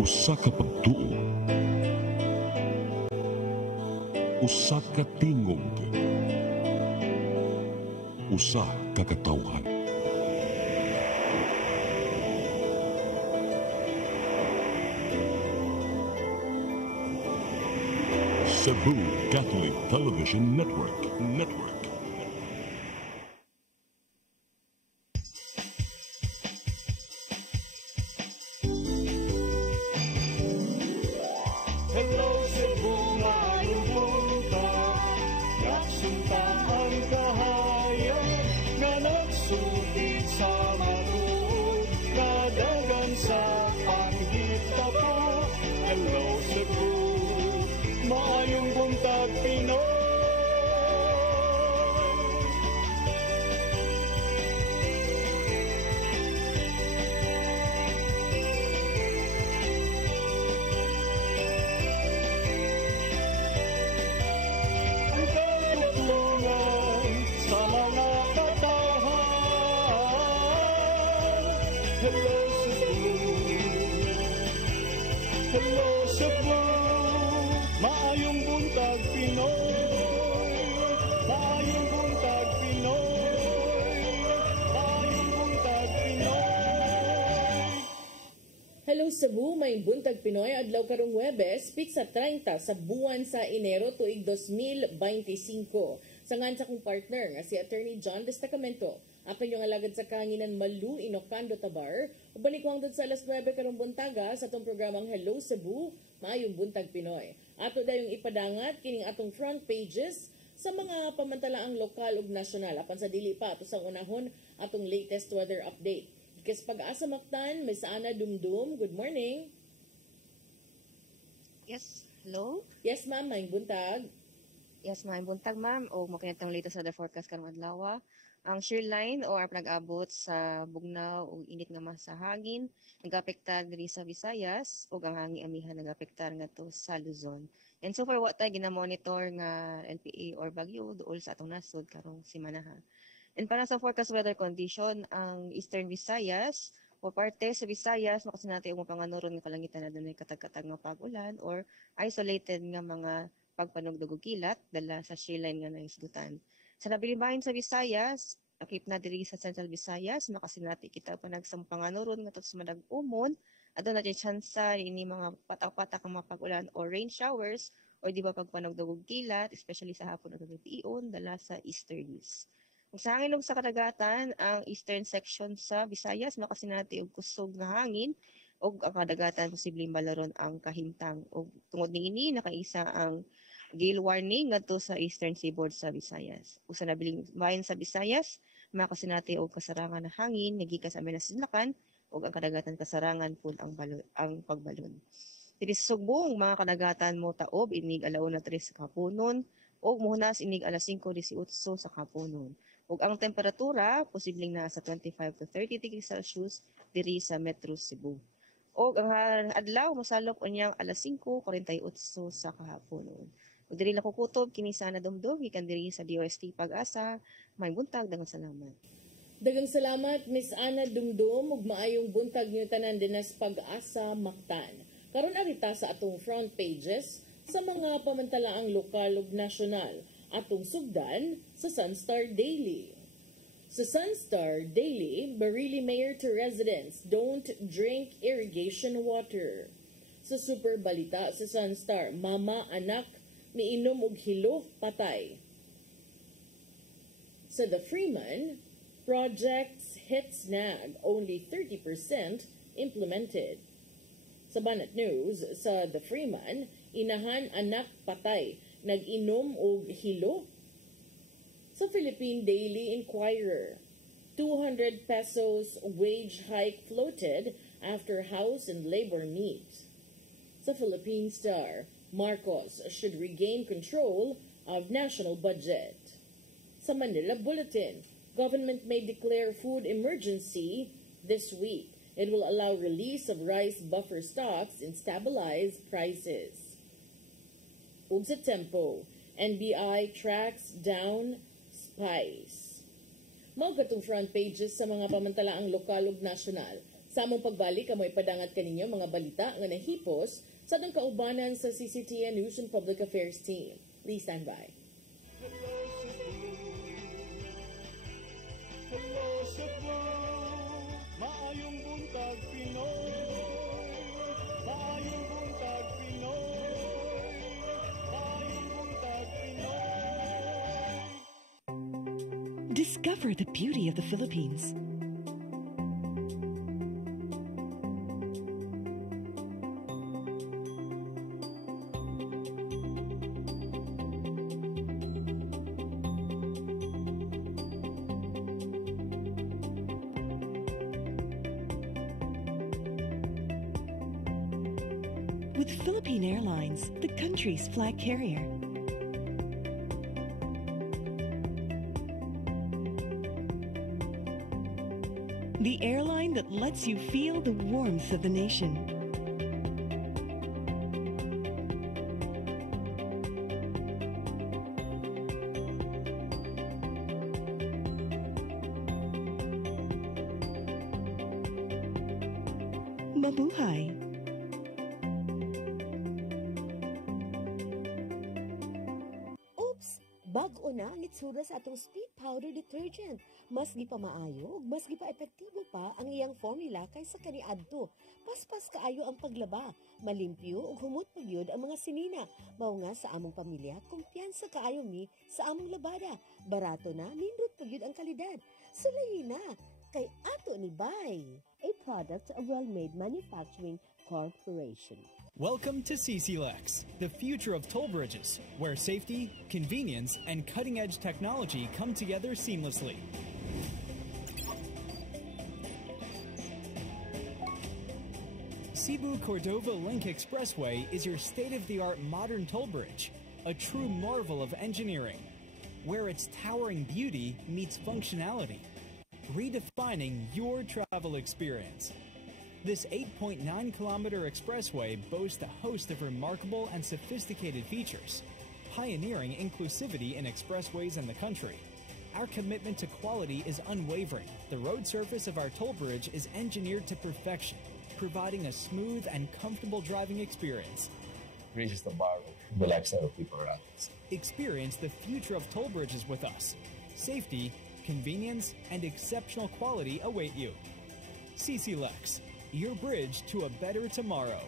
Usa ka pagtuo, usa ka tingog, usa ka katawhan. Cebu Catholic Television Network. Hello Cebu, maayong buntag. Nagsunta ang kahayag na nagsulti sa matuod, nadagan sa panghita po. Hello Cebu, maayong buntag Pinoy. Hello Cebu, maayong buntag Pinoy, maayong buntag Pinoy, maayong buntag Pinoy. Hello Cebu, may buntag Pinoy, adlaw karong Huwebes, pizza 30 sa buwan sa Enero tuig 2025. Sangan sa kong partner nga si Attorney John Destacamento. Apan yung alagad sa kahanginan Malu Inocando Tabar. Ubalik ko hangtod sa alas 9 karong buntaga sa atong programang Hello Cebu, maayong buntag Pinoy. Ato dayong ipadangat kining atong front pages sa mga pamantalaang lokal ug nasyonal. Apan sa dili pa ato sa unahon atong latest weather update. Ikis Pag-asa Mactan, Miss Ana Dumdum. Good morning. Yes, hello? Yes ma'am, maayong buntag. Yes, maayong buntag ma'am. O makinitang latest sa the forecast karong adlaw. Ang shear line o nag-abot sa bugnaw o init nga mas sa hangin nagapektar diri sa Visayas ug ang hangin amihan nagapektar ngadto sa Luzon. And so far what tayo gina-monitor nga LPA or bagyo duol sa atong nasod karong semana ha. And para sa forecast weather condition, ang Eastern Visayas o parte sa Visayas makasinati og mapanganuron nga kalangitan na dunay katag-katag nga pag-ulan or isolated nga mga pagpanugdog og kilat dala sa shear line nga naisgutan. Sa nabilibahin sa Visayas, akip na diri sa Central Visayas, makasinati kita pa nagsampanganuron nga sa madag-umon, adto na tsansa ini mga patak-patak nga mapag-ulan or rain showers or di ba pagpanugdog og kilat, especially sa hapon ug gabi dala sa easterlies. Kung sa hangin ug sa kadagatan, ang eastern section sa Visayas makasinati og kusog nga hangin ug ang kadagatan posibleng balaron ang kahimtang ug tungod niini nakaisa ang gale warning ngadto sa eastern seaboard sa Visayas. Usa na bahin sa Visayas, makasinati og kasarangan na hangin nagikan sa Minasidlakan ug ang kadagatan kasarangan pud ang pagbalon. Diri sa Sugbong, mga kadagatan mo taob inig alauna 3 sa kapunon ug muhunas inig alas 5:18 sa kapunon. Ug ang temperatura posibleng nasa 25 to 30 degrees Celsius diri sa Metro Cebu. Og ang adlaw mosalop unyang alas 5:48 sa kahaponon. Ug diri na kukutob kini sa Dumdum gikan diri sa DOST Pag-asa. May buntag, daghang salamat. Daghang salamat Miss Ana Dumdum ug maayong buntag niyo tanan dinas Pag-asa Mactan. Karon arita sa atong front pages sa mga pamantalaang lokal ug nasyonal atong sugdan sa Sunstar Daily. Sa Sunstar Daily, Barili Mayor to residents, don't drink irrigation water. Sa Super Balita sa Sunstar, mama anak miinom og hilo patay. Sa The Freeman, projects hit snag, only 30% implemented. Sa Banat News, sa The Freeman, inahan anak patay, nag-inom og hilo. Sa Philippine Daily Inquirer, 200 pesos wage hike floated after House and Labor meet. Sa Philippine Star, Marcos should regain control of national budget. Sa Manila Bulletin, government may declare food emergency this week. It will allow release of rice buffer stocks and stabilize prices. Ug sa Tempo, NBI tracks down spies. Mao katong front pages sa mga pamantalaang lokal ug nasyonal. Sa among pagbalik, amoy padangat kaninyo mga balita nga nahipos sa dong kaubanan sa CCTN News and Public Affairs Team. Please stand by. Hello Cebu, maayong buntag Pinoy, maayong buntag Pinoy, maayong buntag Pinoy. Discover the beauty of the Philippines. With Philippine Airlines, the country's flag carrier. The airline that lets you feel the warmth of the nation. Mabuhay! Bag-o na ang itsura sa atong speed powder detergent. Mas gi pa maayo, mas gi pa epektibo pa ang iyang formula kaysa kaniadto. Paspas kaayo ang paglaba, malimpyo ug humot pagyud ang mga sinina. Mao nga sa among pamilya, kumpiyansa kaayo mi sa among labada. Barato na, nindot pagyud ang kalidad. Sulayi na, kay ato ni Bay, a product of Well-Made Manufacturing Corporation. Welcome to CCLEX, the future of toll bridges, where safety, convenience, and cutting-edge technology come together seamlessly. Cebu-Cordova Link Expressway is your state-of-the-art modern toll bridge, a true marvel of engineering, where its towering beauty meets functionality, redefining your travel experience. This 8.9-kilometer expressway boasts a host of remarkable and sophisticated features, pioneering inclusivity in expressways in the country. Our commitment to quality is unwavering. The road surface of our toll bridge is engineered to perfection, providing a smooth and comfortable driving experience. Raises the bar of the lifestyle of people around us. Experience the future of toll bridges with us. Safety, convenience, and exceptional quality await you. CCLEX, your bridge to a better tomorrow.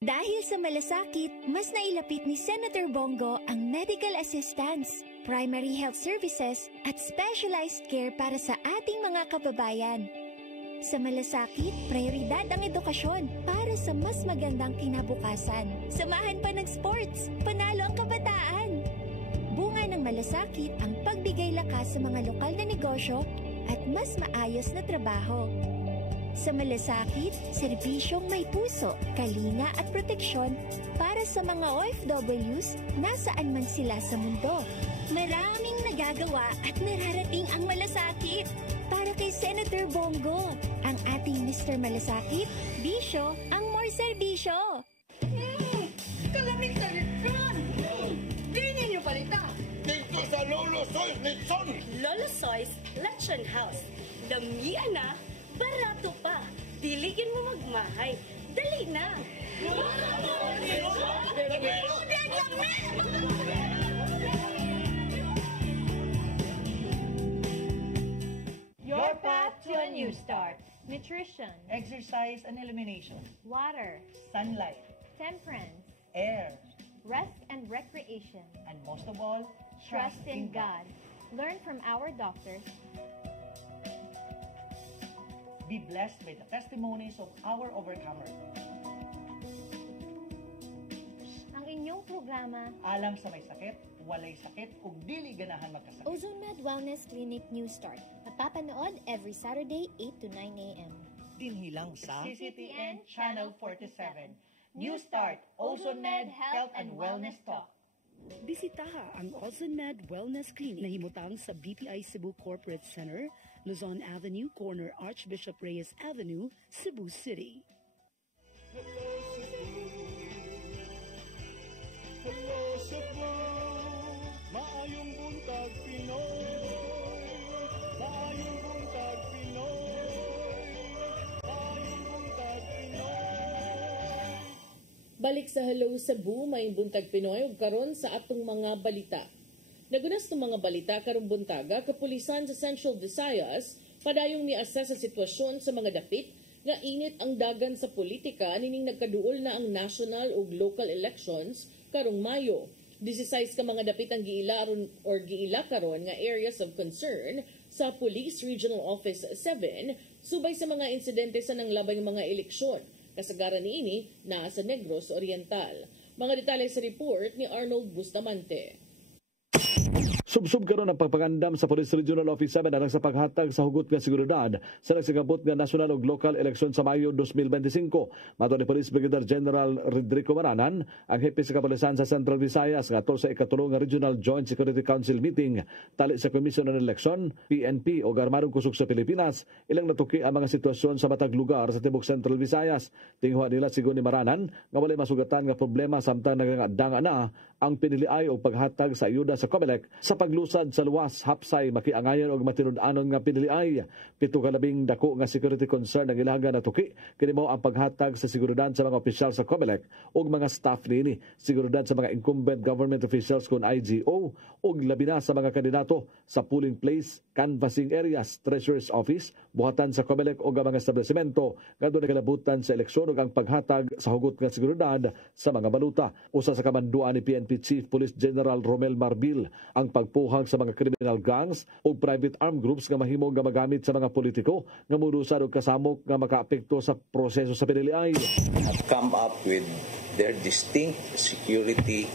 Dahil sa malasakit, mas nailapit ni Senator Bongo ang medical assistance, primary health services at specialized care para sa ating mga kababayan. Sa malasakit, prioridad ang edukasyon para sa mas magandang kinabukasan. Samahan pa ng sports, panalo ang kabataan. Bunga ng malasakit ang pagbigay lakas sa mga lokal na negosyo at mas maayos na trabaho. Sa malasakit, serbisyong may puso, kalinga at proteksyon para sa mga OFWs nasaan man sila sa mundo. Maraming nagagawa at nararating ang malasakit para kay Senator Bongo. Ang ating Mr. Malasakit, bisyo ang more serbisyo. Kalamig sa lechon! Dinin niyo palita! Dito sa Lolo Soy's Lechon! Lolo Soy's Lechon House. Damian na, barato pa. Diligin mo magmahay. Dali na! Your path to a new start. Nutrition, Exercise and elimination. water, Sunlight. temperance, Air. rest and recreation. And most of all, Trust in God. Learn from our doctors. Be blessed by the testimonies of our overcomers. Ang inyong programa, Alam sa may sakit, walay sakit, ug dili ganahan magkasakit. Ozone Med Wellness Clinic New Start. Napapanood every Saturday 8 to 9 a.m. Dinhilang sa CCTN Channel 47. New Start, Ozone Med Health and Wellness Talk. Bisitaha ang Ozone Med Wellness Clinic na himutang sa BPI Cebu Corporate Center, Luzon Avenue, corner Archbishop Reyes Avenue, Cebu City. Hello Cebu, maayong buntag Pinoy, maayong buntag Pinoy, maayong buntag Pinoy. Balik sa Hello Cebu, may buntag Pinoy ug karon sa atong mga balita. Nagunas ng mga balita karong buntaga, kapulisan sa Central Visayas padayong niasa sa sitwasyon sa mga dapit nga init ang dagan sa politika nining nagkaduol na ang national ug local elections karong Mayo. 16 ka mga dapit ang giila karon nga areas of concern sa Police Regional Office 7 subay sa mga insidente sa nanglabay ng mga eleksyon. Kasagaran niini naa sa Negros Oriental. Mga detalye sa report ni Arnold Bustamante. Subsub karon ang pagpagandam sa Police Regional Office 7 alang sa paghatag sa hugot nga seguridad sa nagsagabot nga national ug local eleksyon sa Mayo 2025. Mato ni Police Brigadier General Rodrigo Maranan, ang hepe sa kapulisan sa Central Visayas ngadto sa ikatulo nga Regional Joint Security Council meeting tali sa Commission on Election, PNP o Armadong Kusog sa Pilipinas, ilang natuki ang mga sitwasyon sa matag lugar sa tibok Central Visayas. Tinghuan nila sigon ni Maranan nga walay masugatan nga problema samtang nagangadanga na ang piniliay o paghatag sa ayuda sa COMELEC sa paglusad sa luwas hapsay makiangayon og matinud-anon nga piniliay. 7 dako nga security concern ang ilaga na tuki kini mao ang paghatag sa seguridad sa mga opisyal sa COMELEC ug mga staff niini, seguridad sa mga incumbent government officials kon IGO ug labi na sa mga kandidato sa polling place, canvassing areas, treasurer's office, buhatan sa COMELEC ug mga establishmento ngadto nagalabutan sa eleksyon ug ang paghatag sa hugot nga seguridad sa mga baluta. Usa sa kamanduan ni PNP Chief Police General Romel Marbil ang pagpuhang sa mga criminal gangs o private armed groups nga mahimong nga magamit sa mga politiko nga murusad og kasamok nga makaapekto sa proseso sa piniliay. Have come up with their distinct security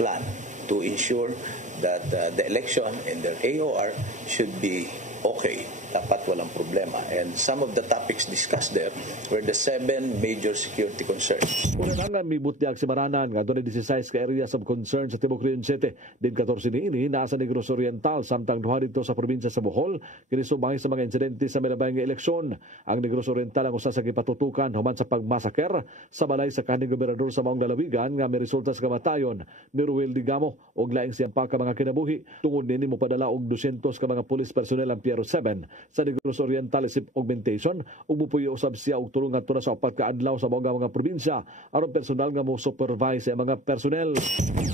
plan to ensure that the election and their AOR should be okay. Dapat walang problema. And some of the topics discussed there were the 7 major security concerns. Unanangan may butyag si Maranan nga doon 16 ka areas of concern sa Tibok Region 7. Din 14 niini nasa Negros Oriental samtang duha dito sa probinsya sa Bohol kini subay sa mga insidente sa milabay nga eleksyon. Ang Negros Oriental ang usa sa gipatutukan human sa pagmasaker sa balay sa kanhi gobernador sa maong lalawigan nga may resulta sa kamatayon ni Ruel Digamo og laing siyang pa ka mga kinabuhi. Tungod nini mo padala og 200 ka mga police personnel ang Piero 7 sa Negros Oriental isip augmentation ug mupuyo usab siya og tulong ngadto sa 4 ka adlaw sa mga probinsya aron personal nga mo supervise sa mga personnel.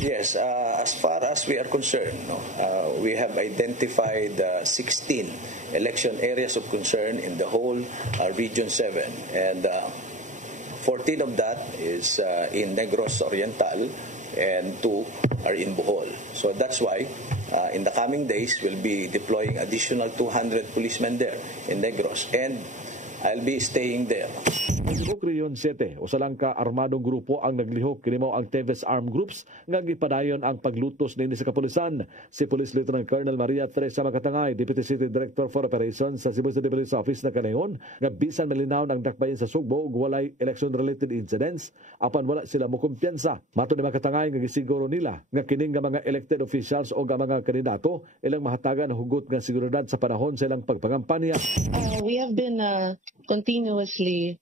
Yes, as far as we are concerned, we have identified 16 election areas of concern in the whole Region 7 and 14 of that is in Negros Oriental and 2 are in Bohol. So that's why in the coming days we'll be deploying additional 200 policemen there in Negros and I'll be staying there. Tibok Region 7, usa lang ka armadong grupo ang naglihok kini mao ang Teves Armed Groups nga gipadayon ang paglutos niini sa kapulisan. Si Police Lieutenant Colonel Maria Teresa Makatangay, Deputy City Director for Operations sa Cebu City Police Office na kanayon nga bisan malinaw ang dakbayan sa Sugbo ug walay election-related incidents apan wala sila mo kumpiyansa. Mato ni Makatangay nga gisiguro nila nga kining nga mga elected officials o nga mga kandidato ilang mahatagan hugot nga seguridad sa panahon sa ilang pagpangampanya. We have been continuously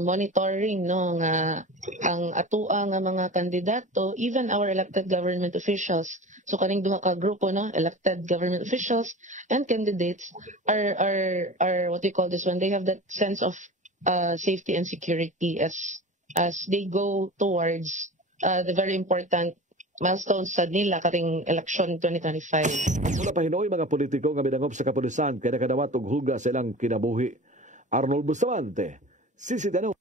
monitoring nga ang atoa nga mga kandidato, even our elected government officials. So kaning duha ka grupo elected government officials and candidates are what we call this one, they have that sense of safety and security as they go towards the very important milestones sa nila karing election 2025. Mula pa hinoy mga politiko nga midangop sa kapulisan kay nakadawat og hulga sa ilang kinabuhi. Arnold Bustamante, CCTV.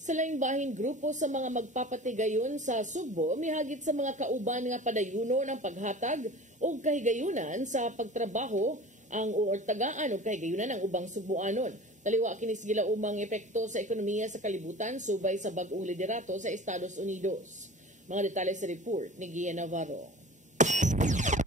Sa laing bahin grupo sa mga magpapatigayon sa Sugbo mihagit sa mga kauban nga padayuno ng paghatag o kahigayunan sa pagtrabaho ang tagaan o kahigayunan ng ubang Sugboanon. Taliwa kini sila umang epekto sa ekonomiya sa kalibutan subay sa bag-ong liderato sa Estados Unidos. Mga detalye sa report ni Gian Navarro.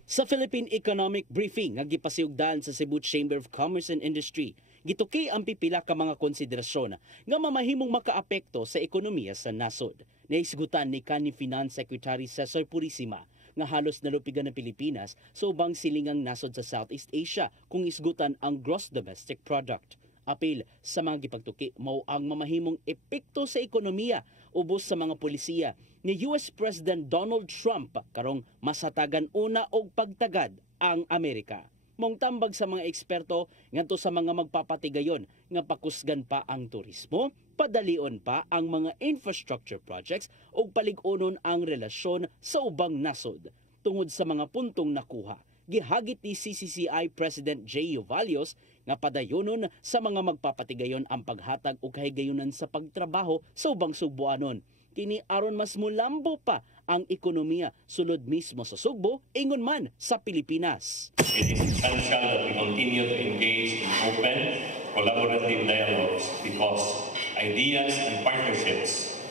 Sa Philippine Economic Briefing nga gipasiugdan sa Cebu Chamber of Commerce and Industry, gituki ang pipila ka mga konsiderasyon nga mamahimong makaapekto sa ekonomiya sa nasod. Naisgutan ni kanhi Finance Secretary Cesar Purisima nga halos nalupigan ng Pilipinas sa ubang silingang nasod sa Southeast Asia kung isgutan ang gross domestic product. Apil sa mga gipagtuki mao ang mamahimong epekto sa ekonomiya ubos sa mga polisiya ni US President Donald Trump karong masatagan una og pagtagad ang Amerika. Mong tambag sa mga eksperto ngadto sa mga magpapatigayon nga pakusgan pa ang turismo, padalion pa ang mga infrastructure projects ug palig-onon ang relasyon sa ubang nasod tungod sa mga puntong nakuha. Gihagit ni CCCI President Jay Uvalios nga padayonon sa mga magpapatigayon ang paghatag o kahigayunan sa pagtrabaho sa ubang Sugboanon. Kini aron mas mulambo pa ang ekonomiya sulod mismo sa Sugbo, ingon man sa Pilipinas. It is essential that we continue to engage in open, collaborative dialogues because ideas and partnerships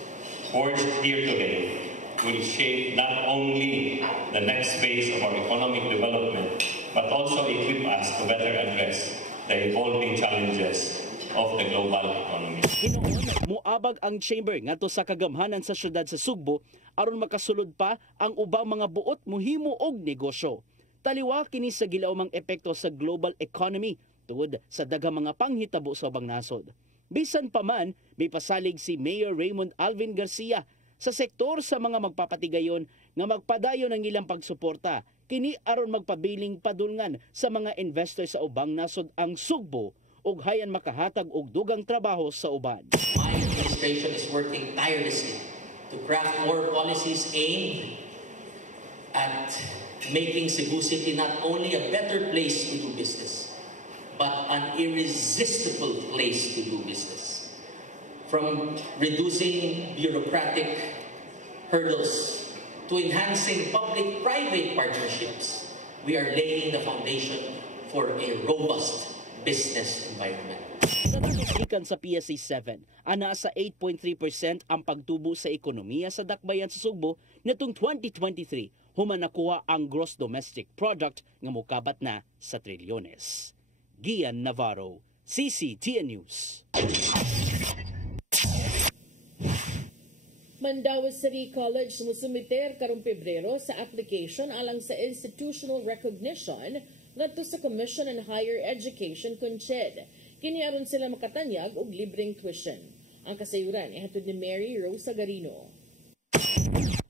forged here today will shape not only the next phase of our economic development, but also equip us to better address the evolving challenges of the global economy. Muabag ang chamber ngadto sa kagamhanan sa syudad sa Sugbo aron makasulod pa ang ubang mga buot mohimo og negosyo. Taliwa kini sa gilawmang epekto sa global economy tungod sa daghang mga panghitabo sa ubang nasod. Bisan pa man, may pasalig si Mayor Raymond Alvin Garcia sa sektor sa mga magpapatigayon nga magpadayon ang ilang pagsuporta kini aron magpabiling padulngan sa mga investor sa ubang nasod ang Sugbo ug hayan makahatag og dugang trabaho sa uban. My administration is working tirelessly to craft more policies aimed at making Cebu City not only a better place to do business, but an irresistible place to do business. From reducing bureaucratic hurdles to enhancing public-private partnerships, we are laying the foundation for a robust business environment. Ikan sa PSA 7, ana sa 8.3% ang pagtubo sa ekonomiya sa dakbayan sa Sugbo nitong 2023, human nakuha ang gross domestic product nga mokabat na sa trilyones. Gian Navarro, CCTN News. Mandaue City College musumiter karong Pebrero sa application alang sa institutional recognition ngadto sa Commission on Higher Education CONCHED. Kini aron sila makatanyag og libreng tuition. Ang kasayuran ihatod ni Mary Rosa Garino.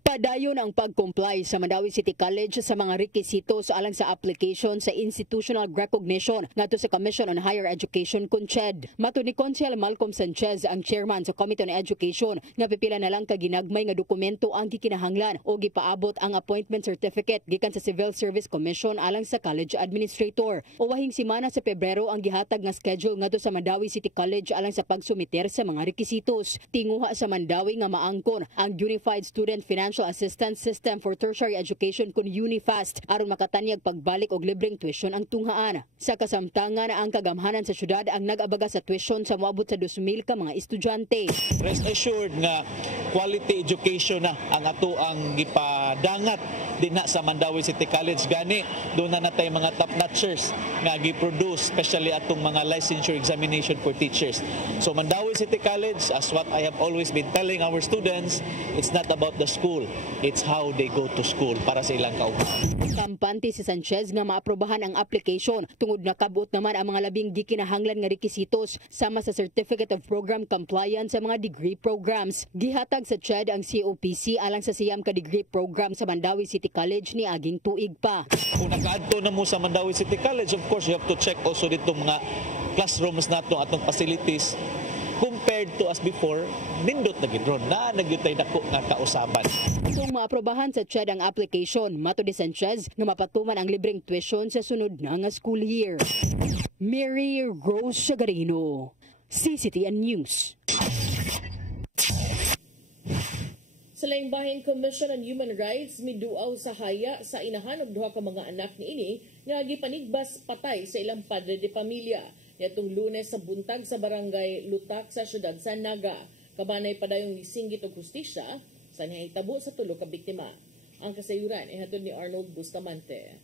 Padayon ang pag-comply sa Mandaue City College sa mga rekisitos alang sa application sa institutional recognition ngadto sa Commission on Higher Education CONCHED. Matud ni Consul Malcolm Sanchez, ang chairman sa Committee on Education, nga pipila na lang kaginagmay nga dokumento ang gikinahanglan o gipaabot ang appointment certificate gikan sa Civil Service Commission alang sa college administrator. Uwahing semana sa Pebrero ang gihatag nga schedule ngadto sa Mandaue City College alang sa pagsumiter sa mga rekisitos. Tinguha sa Mandaue nga maangkon ang Unified Student Financial Financial Assistance System for Tertiary Education kun UNIFAST aron makatanyag pagbalik og libreng tuition ang tunghaan. Sa kasamtangan ang kagamhanan sa syudad ang nag-abaga sa tuition sa moabot sa 2,000 ka mga estudyante. Rest assured nga quality education na ang ato ang gipadangat din na sa Mandawi City College gani doon na natay mga top notchers nga gi-produce especially atong mga licensure examination for teachers. So Mandawi City College, as what I have always been telling our students, it's not about the school, it's how they go to school para sa ilang kaugalingon. Kampante si Sanchez nga maaprobahan ang application tungod nakabot naman ang mga labing gikinahanglan nga rekisitos sama sa Certificate of Program Compliance sa mga degree programs. Gihatag sa CHED ang COPC alang sa siyam ka degree program sa Mandawi City College ni aging tuig pa. Kung nakaadto na mo sa Mandawi City College, of course you have to check also dito mga classrooms nato atong facilities. Compared to as before, nindot na gidron na nagyutay dako nga kausaban. Kung maaprobahan sa CHED ang application, mato ni Sanchez nga mapatuman ang libreng tuition sa sunod na nga school year. Mary Rose Sagarino, CCTN News. Sa Laing-Bahin Commission on Human Rights miduaw sa haya sa inahan og duha ka mga anak niini nga gipanigbas patay sa ilang padre de pamilya. Nitong Lunes sa buntag sa barangay Lutak sa siyudad sa Naga. Kabanay pa dayong nisinggit og hustisya sa nahitabo sa tulo ka biktima. Ang kasayuran ay hatod ni Arnold Bustamante.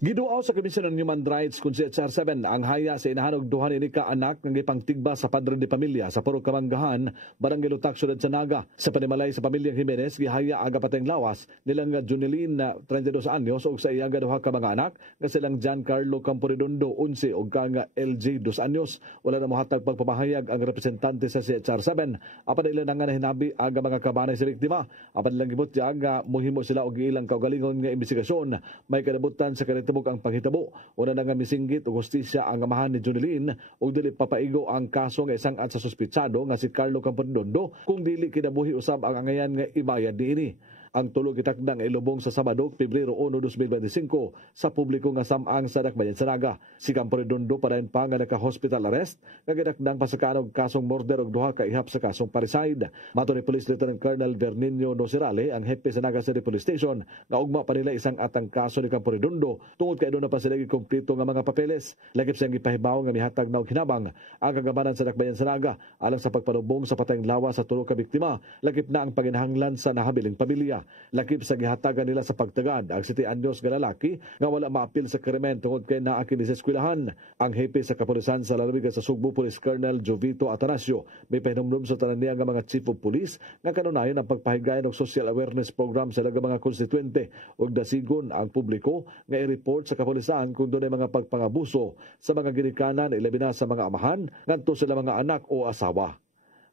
Giduaw sa Commission on Human Rights kun si HR7 ang haya sa inahanog duha ni ka anak nga gipangtigba sa padre de pamilya sa Purok Kamanggahan, Barangay Lutak, siyudad sa Naga. Sa panimalay sa pamilyang Jimenez, gihaya aga pateng lawas nilang nga Junilin na 32 anyos ug sa iyaga duha ka mga anak nga silang Giancarlo Camporedondo 11 ug nga LG 2 anyos. Wala na mohatag pagpapahayag ang representante sa HR7 apan ila nga nahinabi aga mga kabanay sa biktima. Apan lang gibot nga mohimo sila og ilang kaugalingon nga imbestigasyon. May kadabutan sa tibok ang panghitabo. Una na nga misinggit o hustisya ang amahan ni Junilin o dili papaigo ang kaso nga isang at sa suspitsado nga si Carlo Camporedondo kung dili kinabuhi usab ang angayan nga ibayad niini. Ang tulo gitakdang ilubong sa Sabado, Pebrero 1, 2025 sa publiko nga samang sa Dakbayan sa Naga. Si Camporedondo pa rin pa nga naka-hospital arrest nga gitakdang pasakanog kasong murder og duha ka ihap sa kasong parricide. Mato ni Police Lieutenant Colonel Bernino Nosirale, ang hepe sa Naga City Police Station, nga ugma pa nila isang atang kaso ni Camporedondo tungod kay doon na pa sila gikumpleto nga mga papeles. Lagip siyang gipahibaw nga mihatag na og hinabang ang kagabanan sa Dakbayan sa Naga alang sa pagpalubong sa patayng lawas sa tulo ka biktima. Lagip na ang paginahanglan sa nahabiling pamilya. Lakip sa gihatagan nila sa pagtagad ang 7 anyos nga lalaki nga wala maapil sa krimen tungod kay naa kini sa eskwelahan. Ang hepe sa kapulisan sa lalawigan sa Sugbo, Police Colonel Jovito Atanasio, may pahinumdum sa tanan niya nga mga chief of police nga kanunayon ang pagpahigayon og social awareness program sa laga mga konstituente ug dasigon ang publiko nga i-report sa kapulisan kung doon ay mga pagpangabuso sa mga ginikanan ilabi na sa mga amahan ngadto sila mga anak o asawa.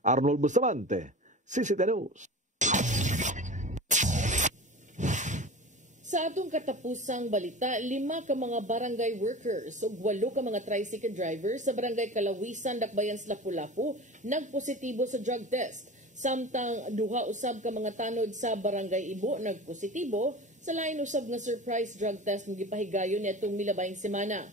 Arnold Bustamante, CCTN News. Sa atong katapusang balita, 5 ka mga barangay workers ug 8 ka mga tricycle drivers sa barangay Kalawisan, Dakbayan, Lapu-Lapu nagpositibo sa drug test. Samtang duha usab ka mga tanod sa barangay Ibo nagpositibo sa lain usab nga surprise drug test nga gipahigayon niadtong milabayng semana.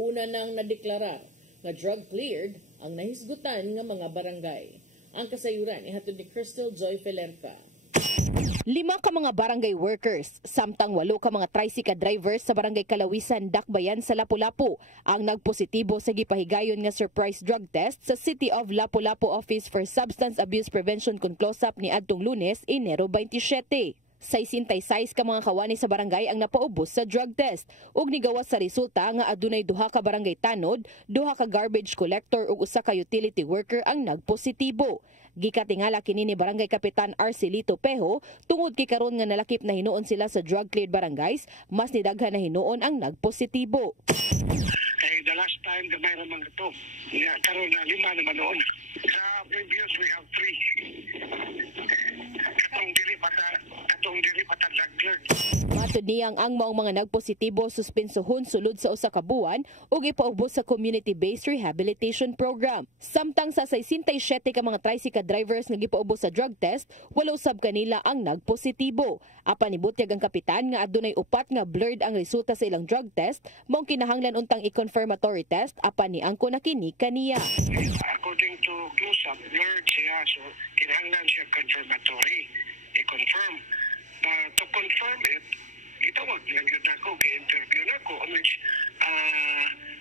Una nang nadeklarar nga drug cleared ang nahisgutan nga mga barangay. Ang kasayuran ihatod ni Crystal Joy Felerca. 5 ka mga barangay workers, samtang 8 ka mga tricycle drivers sa barangay Kalawisan, Dakbayan sa Lapu-Lapu ang nagpositibo sa gipahigayon nga surprise drug test sa City of Lapu-Lapu Office for Substance Abuse Prevention kun close-up ni adtong Lunes, Enero 27. 66 ka mga kawani sa barangay ang napaubos sa drug test ug nigawas sa resulta nga adunay 2 ka barangay tanod, 2 ka garbage collector ug 1 ka utility worker ang nagpositibo. Gikatingala kini ni Barangay Kapitan Arcelito Peho tungod kay karon nga nalakip na hinuon sila sa drug cleared barangays, mas nidaghan na hinuon ang nagpositibo. Kay the last time gamay ra man ito. Karon na 5 naman noon. Sa previous we have 3. Katong dili pata drug cleared. Matod niyang ang maong mga nagpositibo suspensohon sulod sa usa ka buwan ug ipaubos sa community-based rehabilitation program. Samtang sa 67 ka mga tricycle drivers nga gipaubos sa drug test, wala usab kanila ang nagpositibo. Apan nibutyag ang kapitan nga adunay 4 nga blurred ang resulta sa ilang drug test, maong kinahanglan untang i-confirmatory test apan niangko na kini kaniya. According to close-up, blurred siya, so kinahanglan siya confirmatory. i-confirm. To confirm it, gitawag lang yun ako, i-interview na ako, which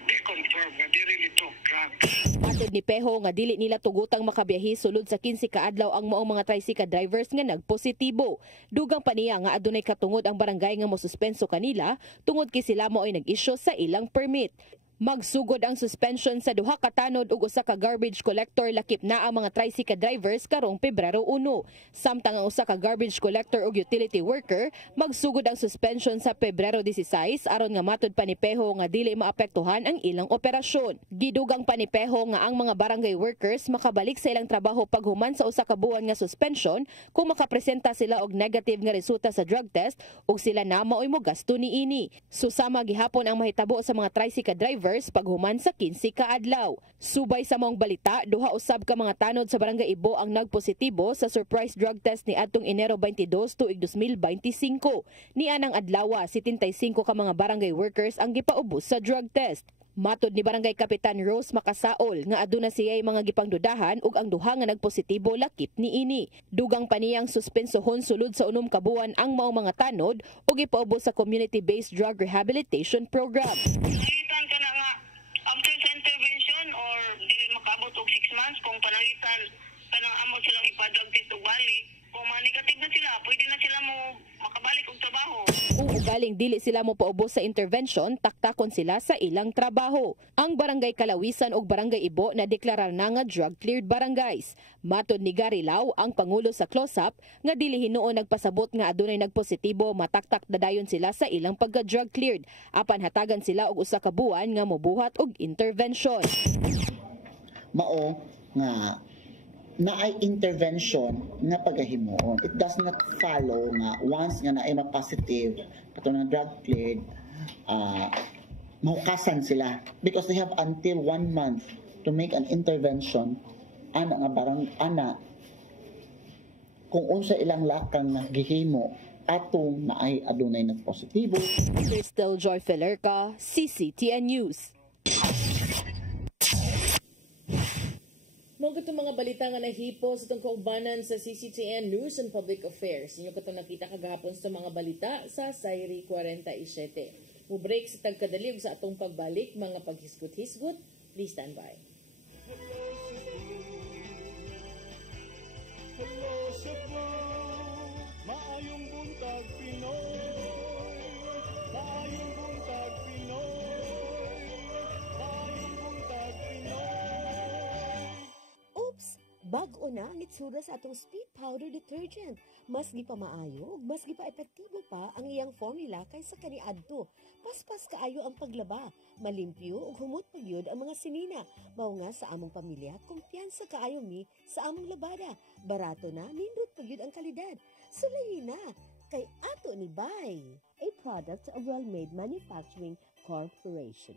they confirm nga di really took drugs. Matod ni Peho nga dili nila tugutang makabiyahe sulod sa 15 ka adlaw ang maong mga tricycle drivers nga nagpositibo. Dugang pa niya nga adunay katungod ang barangay nga mosuspenso kanila tungod kay sila mo ay nag-issue sa ilang permit. Magsugod ang suspension sa duha ka tanod ug usa ka garbage collector lakip na ang mga tricycle drivers karong Pebrero 1. Samtang ang usa ka garbage collector ug utility worker magsugod ang suspension sa Pebrero 16 aron nga matud pa ni Peho nga dili maapektuhan ang ilang operasyon. Gidugang pa ni Peho nga ang mga barangay workers makabalik sa ilang trabaho paghuman sa usa ka buwan nga suspension kung makapresenta sila og negative nga resulta sa drug test ug sila na maoy mo gasto niini. Susama gihapon ang mahitabo sa mga tricycle drivers paghuman sa 15 ka adlaw. Subay sa maong balita, duha usab ka mga tanod sa barangay Ibo ang nagpositibo sa surprise drug test ni adtong Enero 22 tuig 2025. Ni anang adlaw 75 ka mga barangay workers ang gipaubos sa drug test. Matod ni Barangay Kapitan Rose Makasaol nga aduna siya'y mga gipangdudahan ug ang duha nga nagpositibo lakip niini. Dugang pa niyang suspensohon sulod sa 6 ka buwan ang maong mga tanod ug ipaubos sa community-based drug rehabilitation program. After sa intervention or dili makabot og 6 months kung panangitan kanang amo silang ipa-drug test og balik, kung negative na sila, pwede na sila mo makabalik og trabaho. Kung ugaling dili sila mo paubos sa intervention, taktakon sila sa ilang trabaho. Ang Barangay Kalawisan ug Barangay Ibo na deklarar na nga drug-cleared barangays. Matod ni Gary Lau, ang pangulo sa close-up, nga dili hinuon nagpasabot nga adunay nagpositibo, mataktak dadayon sila sa ilang pagka-drug cleared. Apan hatagan sila og usa ka buwan nga mobuhat og intervention. Mao nga naay intervention nga pagahimuon. It does not follow nga once nga naay ma-positive katong drug cleared, mahukasan sila because they have until 1 month to make an intervention ana nga barang ana kung unsa ilang lakang nga gihimo atong naay adunay nagpositibo. Crystal Joy Felerca, CCTN News. Mga itong mga balita nga nahipo sa itong kaubanan sa CCTN News and Public Affairs. Inyo katong nakita kagahapon sa mga balita sa Sairi 47. Mubreak sa tagkadaliog sa atong pagbalik, mga paghisgot-hisgot. Please stand by. Hello Cebu, maayong buntag Pinoy, maayong buntag Pinoy, maayong buntag Pinoy. Oops! Bag-o na ang itsura sa atong speed powder detergent. Mas gipamaayo, mas gipa-epektibo pa ang iyang formula kaysa kaniadto. Paspas kaayo ang paglaba, malimpyo ug humot pagyud ang mga sinina. Mao nga sa among pamilya, kumpiyansa kaayo mi sa among labada. Barato na, nindot pagyud ang kalidad. Sulayi na kay ato ni Bay, a product of Well-Made Manufacturing Corporation.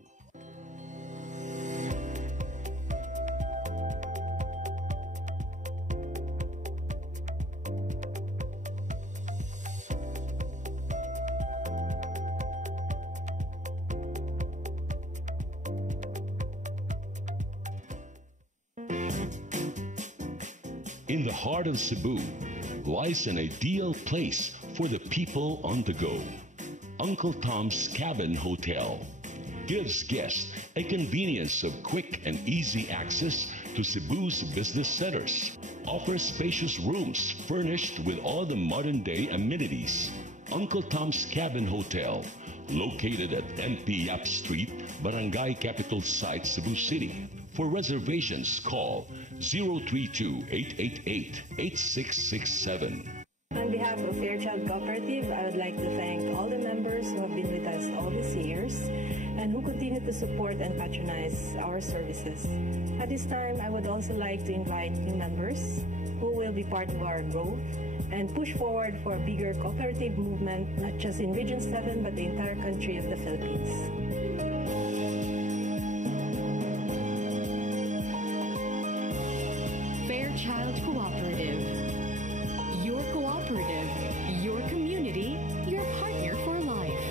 In the heart of Cebu lies an ideal place for the people on the go. Uncle Tom's Cabin Hotel gives guests a convenience of quick and easy access to Cebu's business centers, offers spacious rooms furnished with all the modern-day amenities. Uncle Tom's Cabin Hotel, located at MP Yap Street, Barangay Capital Site, Cebu City. For reservations, call 032-888-8667. On behalf of Fairchild Cooperative, I would like to thank all the members who have been with us all these years and who continue to support and patronize our services. At this time, I would also like to invite new members who will be part of our growth and push forward for a bigger cooperative movement, not just in Region 7, but the entire country of the Philippines. Fairchild Cooperative. Your cooperative, your community, your partner for life.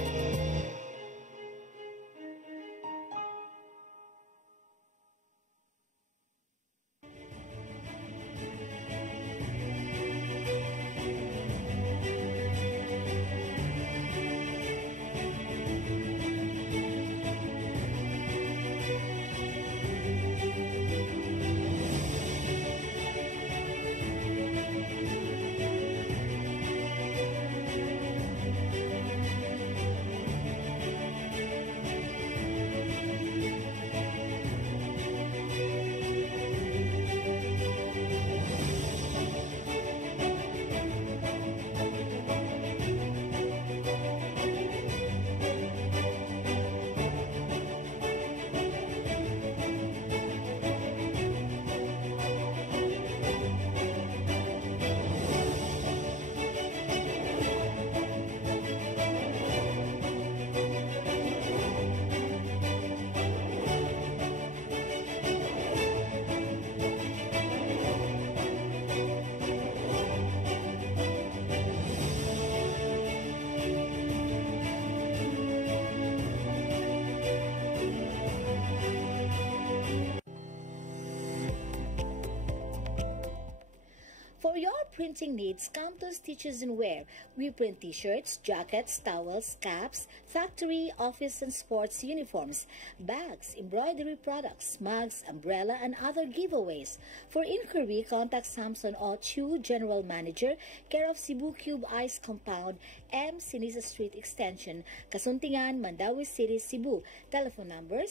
printing needs, come to Stitches and Wear. We print t-shirts, jackets, towels, caps, factory, office and sports uniforms, bags, embroidery products, mugs, umbrella, and other giveaways. For inquiry, contact Samson O. Chu, General Manager, care of Cebu Cube Ice Compound, M. Sinisa Street Extension, Kasuntingan, Mandawi City, Cebu. Telephone number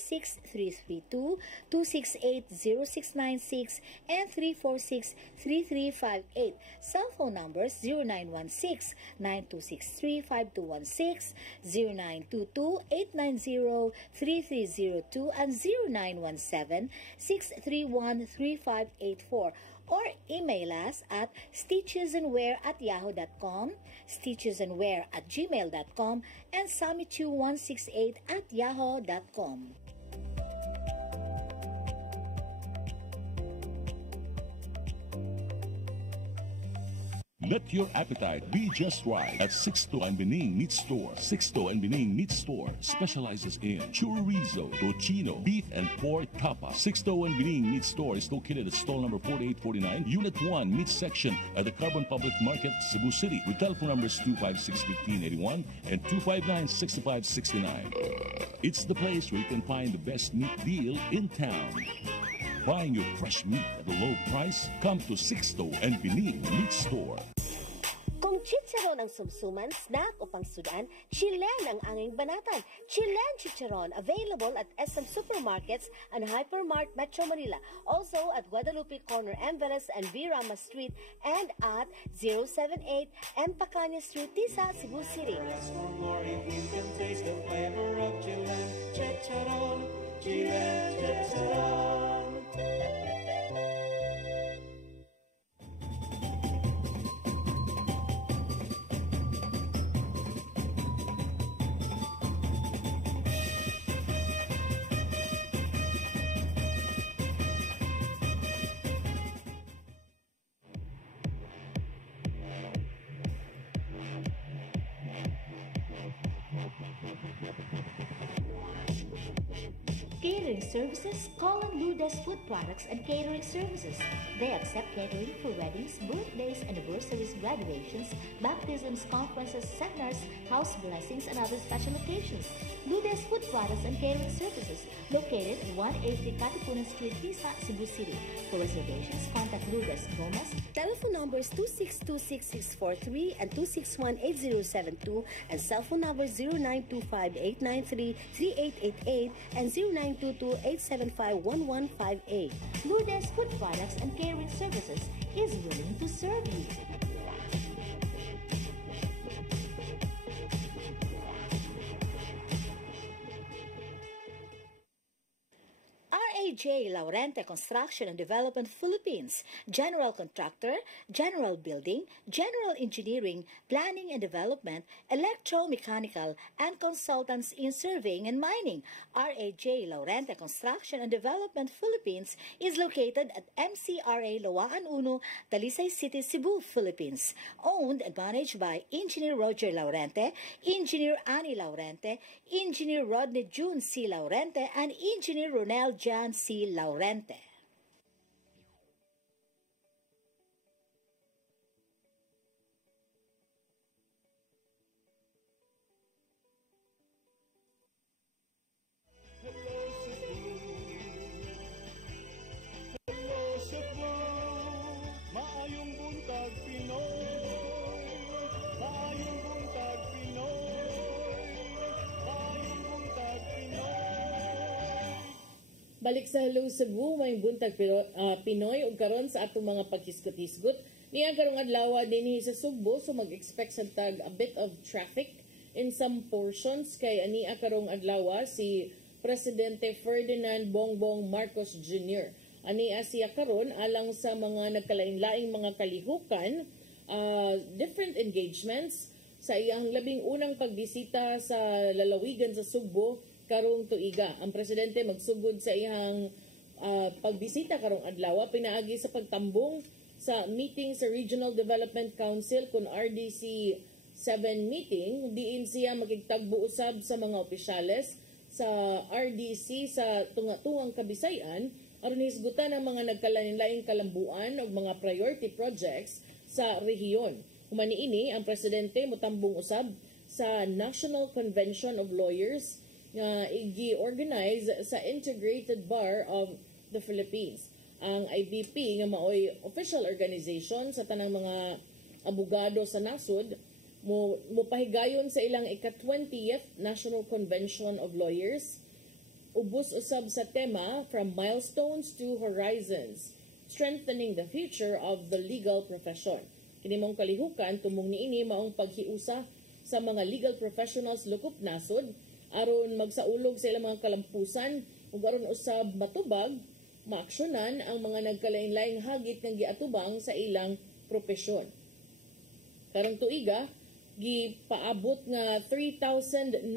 6332-268-0696 and 346-3358. Cell phone numbers 0916-9263-5216, 0922-890-3302, and 0917-631-3584. Or email us at stitchesandwear@yahoo.com, stitchesandwear@gmail.com, and samichu168@yahoo.com. Let your appetite be just right at Sixto and Bening Meat Store. Sixto and Bening Meat Store specializes in chorizo, tocino, beef, and pork tapa. Sixto and Bening Meat Store is located at stall number 4849, Unit 1, Meat Section at the Carbon Public Market, Cebu City, with telephone numbers 256-1581 and 259-6569. It's the place where you can find the best meat deal in town. Buying your fresh meat at a low price? Come to Sixto and Bening Meat Store. Kung chicharon ang sumsuman, snack o pangsudan, Chilen ang anging banatan. Chilen Chicharon, available at SM Supermarkets and Hypermart Metro Manila. Also at Guadalupe Corner, Enveles and V. Rama Street, and at 078 M. Pacanya Street, Tisa, Cebu City. Ask for more if you can taste the flavor of Chilen Chicharon. Chilen Chicharon. Catering services, call on Lourdes Food Products and Catering Services. They accept catering for weddings, birthdays, anniversaries, graduations, baptisms, conferences, seminars, house blessings, and other special occasions. Lourdes Food Products and Catering Services, located at 180 Katipunan Street, Tisa, Cebu City. For reservations, contact Lourdes Gomez. Telephone numbers 2626643 and 2618072, and cell phone numbers 0925-893-3888 and 0922-875-1158. Lourdes Food Products and Catering Services is willing to serve you. RAJ Laurente Construction and Development Philippines, General Contractor, General Building, General Engineering, Planning and Development, Electromechanical, and Consultants in Surveying and Mining. RAJ Laurente Construction and Development Philippines is located at MCRA Lawaan Uno, Talisay City, Cebu, Philippines. Owned and managed by Engineer Roger Laurente, Engineer Annie Laurente, Engineer Rodney June C. Laurente, and Engineer Ronel Jan C. Laurente. Hello Cebu, maayong buntag Pinoy, maayong buntag Pinoy, maayong buntag Pinoy. Balik sa Hello Cebu, may buntag Pinoy ug karon sa atong mga paghisgot-hisgot. Niya karong adlaw dinhi sa Sugbo, so mag-expect sa tag a bit of traffic in some portions kay ani karong adlaw si Presidente Ferdinand Bongbong Marcos Jr. Ani siya karon alang sa mga nagkalain-laing mga kalihukan, different engagements sa iyang labing unang pagbisita sa lalawigan sa Sugbo karong tuiga. Ang presidente magsugod sa iyang pagbisita karong adlaw pinaagi sa pagtambong sa meeting sa Regional Development Council kun RDC 7 meeting, diin siya makigtagbo usab sa mga opisyales sa RDC sa tunga-tungang Kabisayan aron hisgutan ang mga nagkalain-laing kalambuan o mga priority projects sa rehiyon. Humaniini ang presidente motambong usab sa National Convention of Lawyers nga gi-organize sa Integrated Bar of the Philippines. Ang IBP nga maoy official organization sa tanang mga abogado sa nasod mupahigayon sa ilang ika-20th National Convention of Lawyers. Ubos usab sa tema From Milestones to Horizons, Strengthening the Future of the Legal Profession. Kini mong kalihukan tumong niini maong paghiusa sa mga legal professionals lukop nasod aron magsaulog sa ilang mga kalampusan ug aron usab matubag maaksyonan ang mga nagkalain-laing hagit nga giatubang sa ilang propesyon. Karong tuiga gipaabot nga 3,984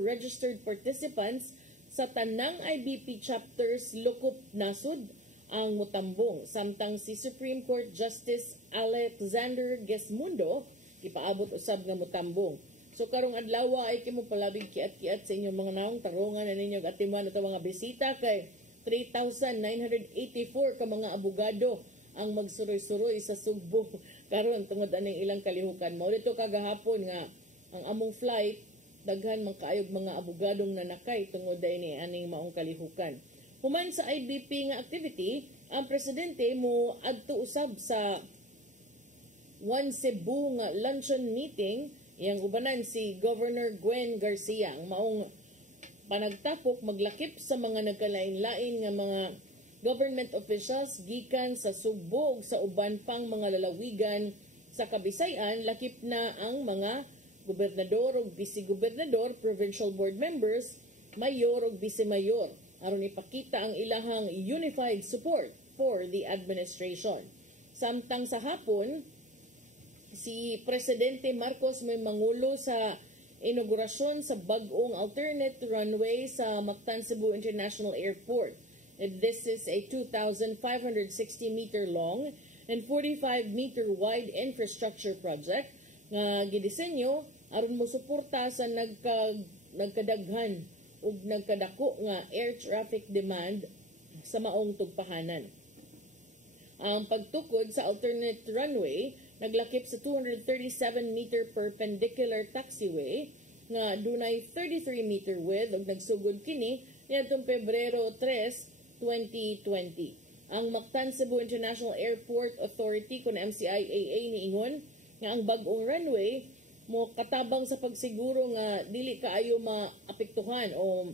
registered participants sa tanang IBP chapters lukop nasod ang mutambong, samtang si Supreme Court Justice Alexander Gesmundo ipaabot usab nga mutambong. So karong adlaw ay kimo palabig kiat-kiat sa inyong mga naong tarungan na ninyo atiman ato mga bisita kay 3,984 ka mga abogado ang magsuroy-suroy sa Sugbo karon tungod aning ilang kalihukan. Mao dito kagahapon nga ang among flight daghan man kaayog mga abogadong nanakay tungod ni aning maong kalihukan. Human sa IBP nga activity, ang presidente mo adto usab sa One Cebu nga luncheon meeting, iyang ubanan si Governor Gwen Garcia, ang maong panagtapok maglakip sa mga nagkalain-lain nga mga government officials gikan sa Sugbo ug sa uban pang mga lalawigan sa Kabisayan, lakip na ang mga gobernador ug vice-gobernador, provincial board members, mayor ug vice-mayor aron ipakita ang ilahang unified support for the administration. Samtang sa hapon, si Presidente Marcos may mangulo sa inaugurasyon sa bag-ong alternate runway sa Mactan Cebu International Airport. This is a 2,560-meter long and 45-meter wide infrastructure project nga gidisenyo aron mosuporta sa nagkadaghan ug nagkadako nga air traffic demand sa maong tugpahanan. Ang pagtukod sa alternate runway naglakip sa 237-meter perpendicular taxiway nga dunay 33-meter width ug nagsugod kini niadtong Pebrero 3, 2020. Ang Mactan Cebu International Airport Authority kun MCIAA niingon nga ang bag-ong runway mo katabang sa pagsiguro nga dili kaayo maapektuhan o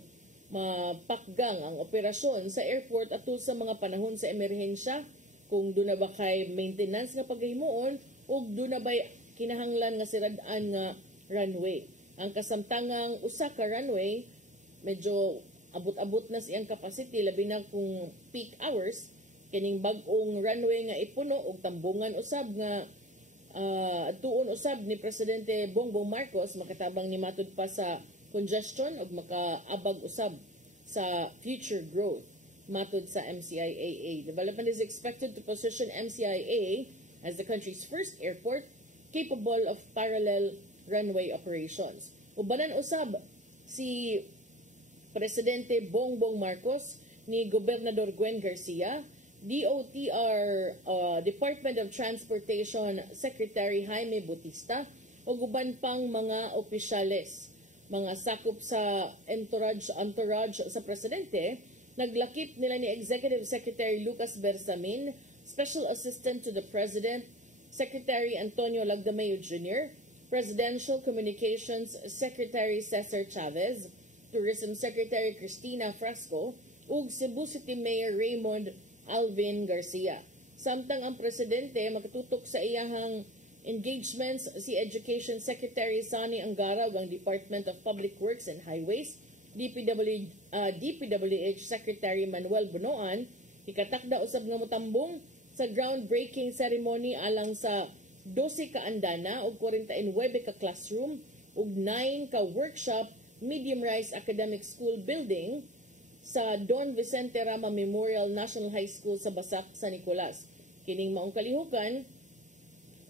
mapakgang ang operasyon sa airport atul sa mga panahon sa emerhensya kung doon na ba kay maintenance nga paghimuon o doon na ba kinahanglan nga sirad-an nga runway. Ang kasamtangang usa ka runway medyo abot-abot na siyang capacity labi na kung peak hours kining bag-ong runway nga ipuno og tambungan usab nga tuon usab ni Presidente Bongbong Marcos makatabang ni matud pa sa congestion ug makaabag usab sa future growth matud sa MCIAA. Development is expected to position MCIA as the country's first airport capable of parallel runway operations. Ubanan usab si Presidente Bongbong Marcos ni Gobernador Gwen Garcia, DOTR Department of Transportation Secretary Jaime Bautista o guban pang mga opisyales, mga sakop sa entourage sa presidente, naglakip nila ni Executive Secretary Lucas Bersamin, Special Assistant to the President, Secretary Antonio Lagdameo Jr., Presidential Communications Secretary Cesar Chavez, Tourism Secretary Cristina Frasco, ug Cebu City Mayor Raymond Alvin Garcia. Samtang ang presidente makatutok sa iyahang engagements si Education Secretary Sonny Angara ug ang Department of Public Works and Highways, DPWH Secretary Manuel Bunoan, ikatakda usab nga motambong sa groundbreaking ceremony alang sa 12 ka andana ug 49 ka classroom ug 9 ka workshop medium rise academic school building sa Don Vicente Rama Memorial National High School sa Basak, San Nicolas. Kining maong kalihukan,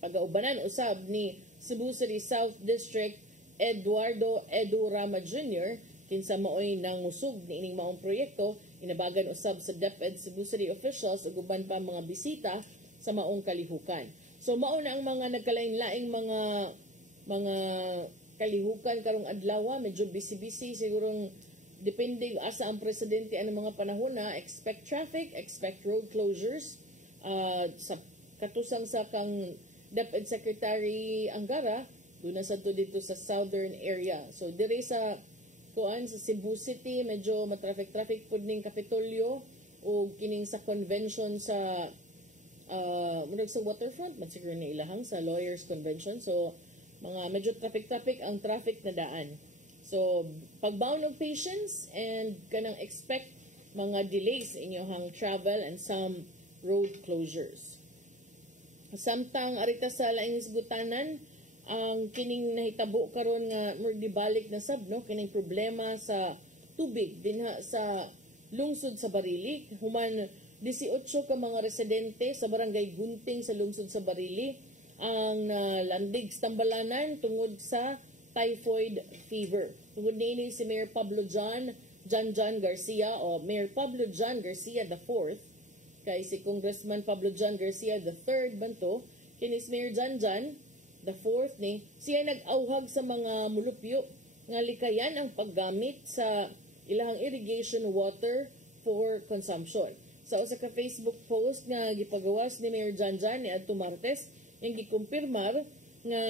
pagaubanan usab ni Cebu City South District Eduardo Edu Rama Jr. kinsa maoy nangusog ni ining maong proyekto, inabagan usab sa DepEd Cebu City officials ug uban pa mga bisita sa maong kalihukan. So mao na ang mga nagkalain-laing mga kalihukan karong adlaw, medyo busy-busy sigurong depende asa ang presidente ang mga panahon na expect traffic, expect road closures sa katusang sa kang DepEd Secretary Angara doon na sa dito sa southern area. So dire sa sa Cebu City medyo matraffic pud ning Kapitolyo o kining sa convention sa sa waterfront man siguro na ilahang sa lawyers convention. So mga medyo traffic ang traffic na daan. So pagbaon og patience and kanang expect mga delays inyong travel and some road closures. Samtang arita sa laing isgutanan ang kining nahitabo karon nga magdibalik na sab no kining problema sa tubig dinha sa lungsod sa Barili. Human 18 ka mga residente sa barangay Gunting sa lungsod sa Barili ang landig sa tambalanan tungod sa typhoid fever. Tungod niini si Mayor Pablo John Garcia o Mayor Pablo John Garcia IV kay si Congressman Pablo John Garcia III banto kinis Mayor John the fourth ni siya nag-auhag sa mga mulupyo nga likayan ang paggamit sa ilahang irrigation water for consumption. Sa usa ka Facebook post nga gipagawas ni Mayor John ni adto Martes, yang gikumpirmar nga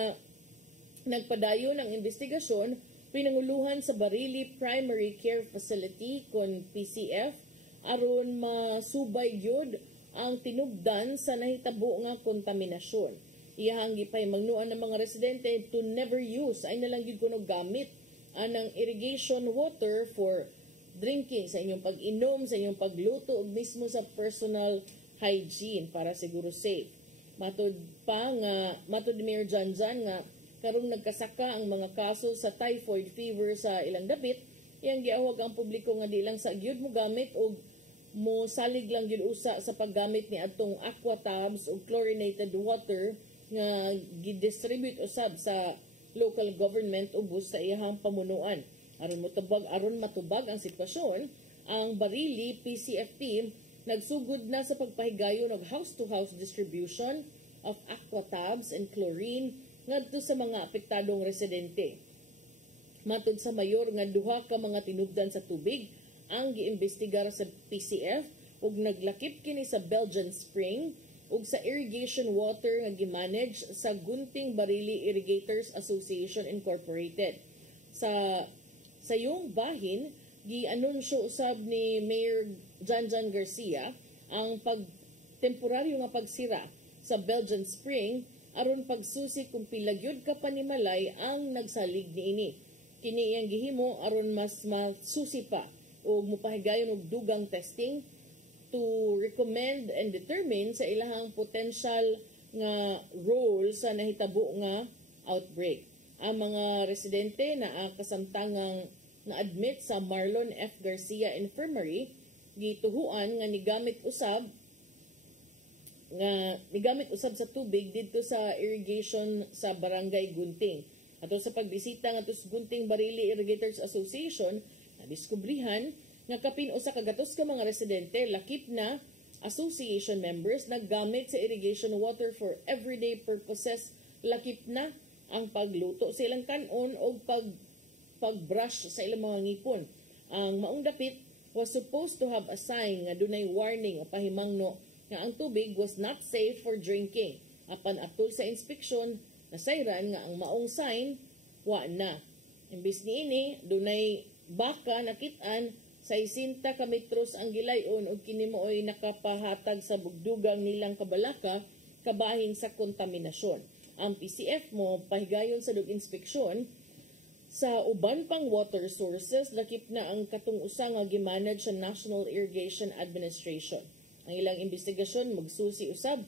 nagpadayon ang investigasyon pinanguluhan sa Barili Primary Care Facility kon PCF aron masubay gyud ang tinubdan sa nahitabo nga kontaminasyon. Iyahang gipahimangnuan ng mga residente to never use ay nalang gyud kuno gamit anang irrigation water for drinking sa inyong pag-inom, sa inyong pagluto ug mismo sa personal hygiene para siguro safe. Matud ni Mayor John nga karong nagkasaka ang mga kaso sa typhoid fever sa ilang dapit, iyang giawag ang publiko nga di lang sa gyud mo gamit og mo salig lang gyud usa sa paggamit ni adtong aqua tabs o chlorinated water nga gidistribute usab sa local government ubos sa iyahang pamunuan. Aron matubag ang sitwasyon, ang Barili PCF team nagsugod na sa pagpahigayon og house-to-house distribution of aqua tabs and chlorine ngadto sa mga apektadong residente. Matud sa mayor nga duha ka mga tinubdan sa tubig ang giimbestigar sa PCF ug naglakip kini sa Belgian Spring ug sa irrigation water nga gimanage sa Gunting Barili Irrigators Association Incorporated. Sa yung bahin, gi-anunsyo usab ni Mayor John Garcia ang temporaryo nga pagsira sa Belgian Spring aron pagsusi kung pila gyud ka panimalay ang nagsalig niini. Kini iyang gihimo aron mas masusi pa o mupahigayon og dugang testing to recommend and determine sa ilahang potential nga role sa nahitabo nga outbreak. Ang mga residente na kasamtangang na-admit sa Marlon F. Garcia Infirmary gituhuan nga nigamit usab sa tubig dito sa irrigation sa Barangay Gunting. Ato sa pagbisita nga sa Gunting Barili Irrigators Association, nadiskubrihan nga kapin usa ka gatos ka mga residente lakip na association members naggamit sa irrigation water for everyday purposes, lakip na ang pagluto sa ilang kanon o pagbrush sa ilang mga ngipon. Ang maong dapit was supposed to have a sign nga dunay warning o pahimangno nga ang tubig was not safe for drinking. Apan atol sa inspeksyon, nasayran nga ang maong sign wa na. Imbis niini dunay baka nakit-an sa 60 ka metros ang gilayon ug kini mooy nakapahatag sa bugdugang nilang kabalaka kabahin sa kontaminasyon. Ang PCF mo pahigayon sa inspeksyon sa uban pang water sources lakip na ang katong usa nga gimanage sa National Irrigation Administration. Ang ilang investigasyon magsusi usab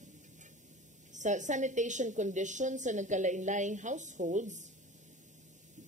sa sanitation conditions sa nagkalain-laing households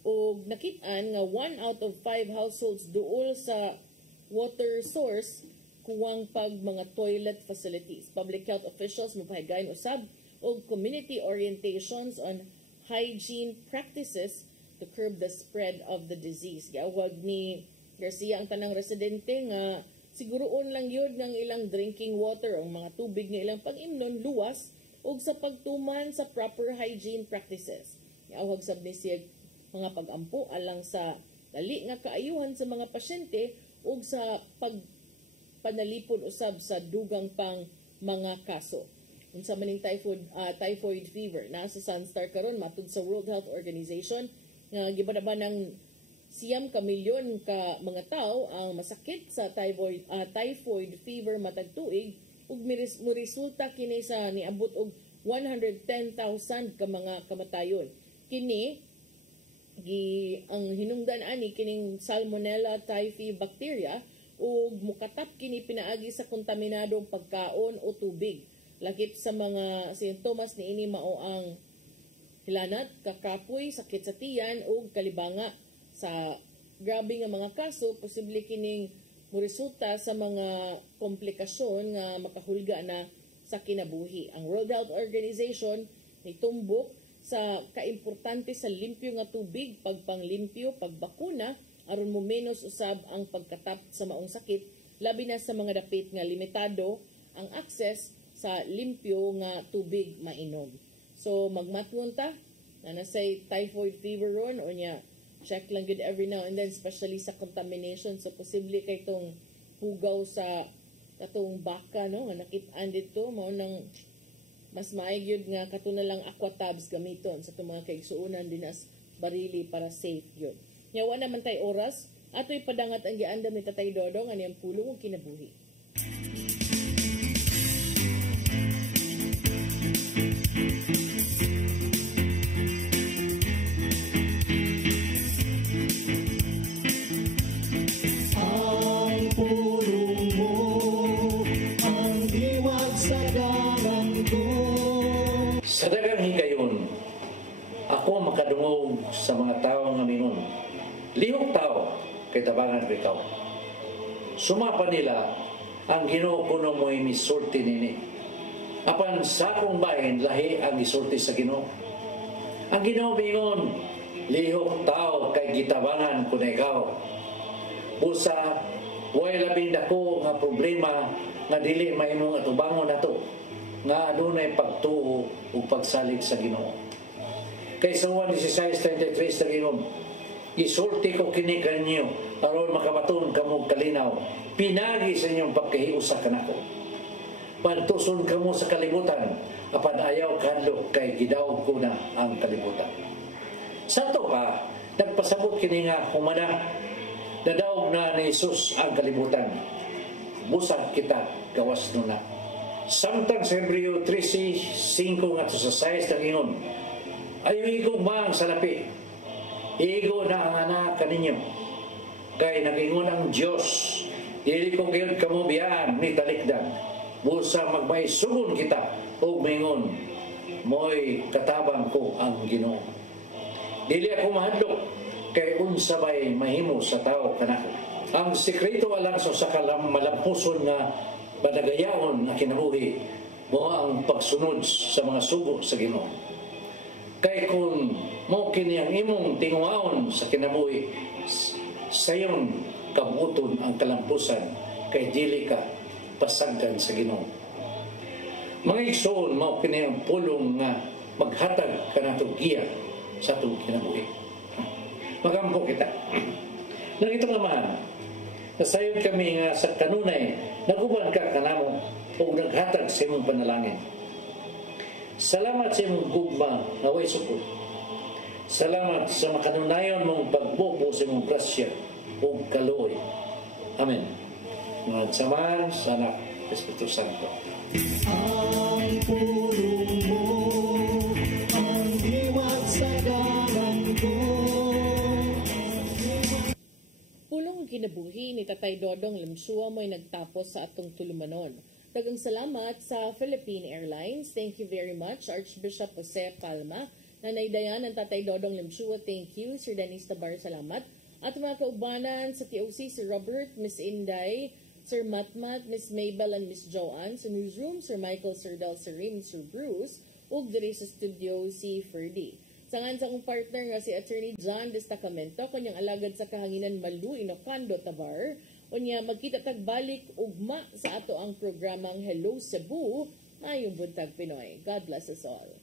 ug nakit-an nga 1 out of 5 households duol sa water source kuwang pag mga toilet facilities. Public health officials mapahigayon usab og community orientations on hygiene practices to curb the spread of the disease. Giawag ni Garcia ang tanang residente nga siguroon lang yun ng ilang drinking water o mga tubig nga ilang pag-imnon luwas ug sa pagtuman sa proper hygiene practices. Iawhag sab ni siya mga pag-ampo alang sa dali nga kaayuhan sa mga pasyente ug sa pagpanalipod usab sa dugang pang mga kaso. Unsa maning typhoid fever na sa Sunstar karon matud sa World Health Organization nga gibadaba ng 9 milyon ka mga tao ang masakit sa typhoid fever matag tuig ug resulta kini sa niabot og 110,000 ka mga kamatayon. Kini ang hinungdan ani kining Salmonella typhi bacteria ug mukatap kini pinaagi sa kontaminadong pagkaon o tubig. Lakip sa mga sintomas niini mao ang hilanat, kakapoy, sakit sa tiyan ug kalibanga. Sa grabe nga mga kaso, posible kining muresulta sa mga komplikasyon nga makahulga na sa kinabuhi. Ang World Health Organization nitumbok sa kaimportante sa limpyo nga tubig, pagpanglimpyo, pagbakuna aron mo menos usab ang pagkatap sa maong sakit, labi na sa mga dapit nga limitado ang access sa limpyo nga tubig mainom. So magmatwon ta na nasay typhoid fever ron o nya check lang good every now and then, especially sa contamination. So posible kay tong pugaw sa katong baka no nga nakit-an dito mao nang mas maagyod nga kato na lang aquatabs gamiton sa itong mga kaigsuunan dinas barili para safe yun. Yawa naman tay oras, ato'y padangat ang giandam ni Tatay Dodong aniyang pulong ug kinabuhi. Ang pulong mo, ang diwag sa dalan ko. Sa dagang higayon, ako makadungog sa mga tao nga mingon. Lihok tao, kay tabangan ko ikaw. Sumapa nila, ang Ginoo kuno mo'y misulti nini. Apan sa akong bahin, lahi ang isulti sa Ginoo. Ang Ginoo mingon, lihok tao, kay gitabangan ko na ikaw. Busa, way labing dako nga problema nga dili mahimong atubangon nato nga adunay pagtuo ug pagsalig sa Ginoo. Kay sa 1:16:33 sa Ginoo, gisulti ko kini kanyo aron makabaton kamo kalinaw, pinagi sa inyong pagkahiusa kanako. Pantuson kamo sa kalibutan, apan ayaw kadlok kay gidaog ko na ang kalibutan. Santo pa, nagpasabot kini nga humana, nadaog na ni Jesus ang kalibutan. Busag kita gawas nuna. Samtang sa Hebreo 13:5 nga sa 6 ng ingon, ayaw igong maang salapi, igo na ang anak kaninyo. Kay nag-ingon ang Diyos, dili ko kayo kamubiyaan ni talikdan. Busa magmaisugon kita o mingon, mo'y katabang ko ang Ginoo. Dili ako mahadlok, kay unsabay mahimo sa tao kanako. Ang sekreto alang sa malampuson nga badagayaon na kinabuhi mo ang pagsunod sa mga sugo sa Ginoo. Kay kung mo kini ang imong tinguhaon sa kinabuhi, sayon kabuton ang kalampusan, kay dili ka pasagdan sa Ginoo. Mga igsoon, mao kini ang pulong nga maghatag kanatong giya sa atong kinabuhi. Magampo kita. Nang itong amahan, nasayon kami nga sa kanunay, naguban ka kanamo o naghatag sa imong panalangin. Salamat sa imong gugma na way sukod. Salamat sa makanunayon mong pagbubo sa imong grasya o kaluoy. Amen. Mga samahan sa anak Espiritu Santo. Ang pulong mo, ang diwag sa dalan ko. Pulong kinabuhi ni Tatay Dodong Limsua mo'y nagtapos sa atong tulumanon. Dagang salamat sa Philippine Airlines. Thank you very much, Archbishop Jose Palma. Nanay Dayan ng Tatay Dodong Limsua, thank you. Sir Dennis Tabar, salamat. At mga kaubanan sa TOC, Sir Robert, Miss Inday, Sir Matmat, Miss Mabel, and Miss Joanne. Sa newsroom, Sir Michael, Sir Del Serim, Sir Bruce, ug diri sa studio, si Ferdy. Sangan sa akong partner nga si Attorney John Destacamento, kanyang alagad sa kahanginan Malu, Ilocando, Tabar. Unya, magkita tagbalik ugma sa ato ang programang Hello Cebu Mayong buntag Pinoy. God bless us all.